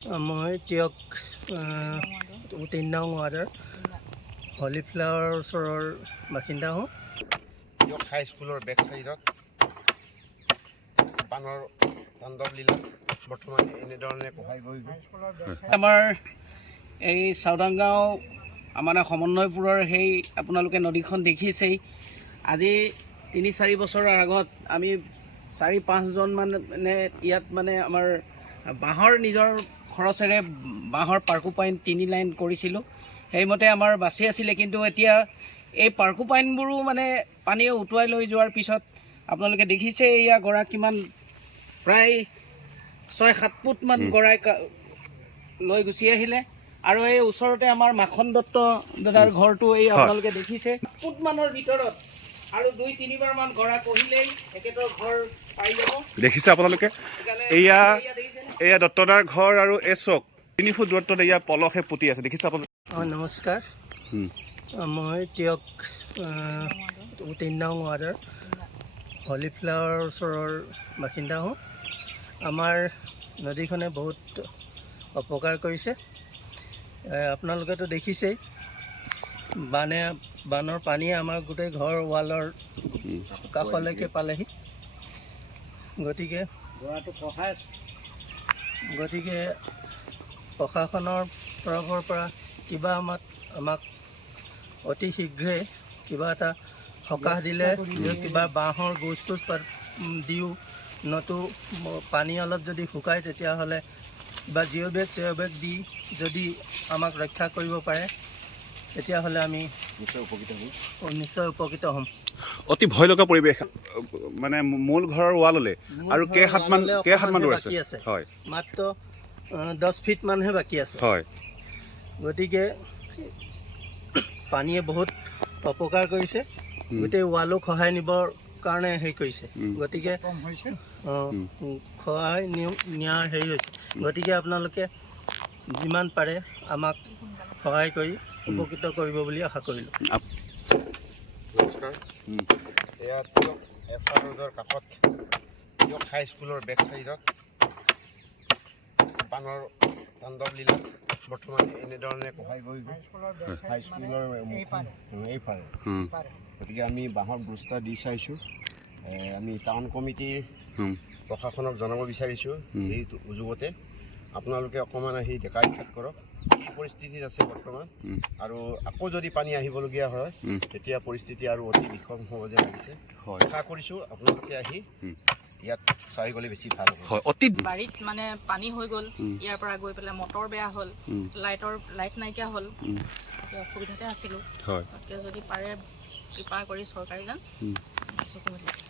মই টিয়ক 3 নং ৱাৰ্ডৰ হলিফ্লাৱাৰ ওচৰৰ বাসিন্দা হওঁ। টিয়ক হাই স্কুলৰ বেক চাইডত বানৰ তাণ্ডৱ লীলা বৰ্তমান এনেধৰণে সহায় কৰি আমাৰ এই চাউদাংগাঁও আমাৰ সমন্বয়পুৰৰ সেই আপোনালোকে নদীখন দেখিছেই। আজি ৩-৪ বছৰৰ আগত আমি ৪-৫জন মানে ইয়াত মানে আমাৰ বাঁহৰ নিজৰ খৰচেৰে বাঁহৰ পাৰ্কোপাইন 3 লাইন কৰিছিলোঁ। সেইমতে আমাৰ বাচি আছিলে, কিন্তু এতিয়া এই পাৰ্কোপাইনবোৰো মানে পানীয়ে উটুৱাই লৈ যোৱাৰ পিছত আপোনালোকে দেখিছে এয়া গৰা কিমান প্ৰায় ৬-৭ ফুটমান গৰাই লৈ গুচি আহিলে। আৰু এই ওচৰতে আমাৰ মাখন দত্ত দাদাৰ ঘৰটো এই আপোনালোকে দেখিছে। ফুটমানৰ ভিতৰত আৰু 2-3 বাৰমান গৰা কহিলেই একেটোৰ ঘৰ পাই যাব। দেখিছে আপোনালোকে এয়া দত্তদাৰ ঘৰ আৰু এই চক 3 ফুট দূৰত্বত এয়া পলসে পুতি আছে। দেখিছে আপোনালোকে। নমস্কাৰ, মই টিয়ক 3 নং ৱাৰ্ডৰ হলিফ্লাৱাৰ ওচৰৰ বাসিন্দা হওঁ। আমাৰ নদীখনে বহুত অপকাৰ কৰিছে। আপোনালোকেতো দেখিছেই, বানৰ পানীয়ে আমাৰ গোটেই ঘৰ ৱালৰ কাষলৈকে পালেহি। গতিকে প্ৰশাসনৰ তৰফৰ পৰা কিবা আমাক অতি শীঘ্ৰে কিবা এটা সকাহ দিলে, কিবা বাঁহৰ গোজ দিওঁ, নতু পানী অলপ যদি শুকায় তেতিয়াহ'লে বা জিঅ' বেগ দি যদি আমাক ৰক্ষা কৰিব পাৰে তেতিয়াহ'লে আমি নিশ্চয় উপকৃত হ'ম। অতি ভয় লগা পৰিৱেশ, মানে মূল ঘৰৰ ৱাললে আৰু কেইহাতমান দূৰ আছে। হয়, মাত্ৰ 10 ফিট মানহে বাকী আছে। হয়, গতিকে পানীয়ে বহুত অপকাৰ কৰিছে, গোটেই ৱালো খহাই নিবৰ কাৰণে হেৰি কৰিছে। গতিকে খহাই নিয়াৰ হেৰি হৈছে। গতিকে আপোনালোকে যিমান পাৰে আমাক সহায় কৰি উপকৃত কৰিব বুলি আশা কৰিলোঁ। নমস্কাৰ, এয়া টিয়ক FR ৰোডৰ কাষত টিয়ক হাই স্কুলৰ বেক চাইডত বানৰ তাণ্ডৱ লীলা বৰ্তমান এনেধৰণে সহায় কৰি হাই স্কুলৰ এইফালে। গতিকে আমি বাঁহৰ বস্তা দি চাইছোঁ। আমি টাউন কমিটিৰ প্ৰশাসনক জনাব বিচাৰিছোঁ এই যুগতে আপোনালোকে অকণমান আহি দেখা সাক্ষাৎ কৰক কি পৰিস্থিতিত আছে বৰ্তমান, আৰু আকৌ যদি পানী আহিবলগীয়া হয় তেতিয়া পৰিস্থিতি আৰু অতি বিষম হ'ব যেন লাগিছে। আশা কৰিছোঁ আপোনালোকে আহি ইয়াত চাই গ'লে বেছি ভাল হয়। অতি বাৰীত মানে পানী হৈ গ'ল, ইয়াৰ পৰা গৈ পেলাই মটৰ বেয়া হ'ল, লাইট নাইকিয়া হ'ল, অসুবিধাতে আছিলোঁ। তাতকৈ যদি পাৰে কৃপা কৰি চৰকাৰীজন চকু মেলিছে।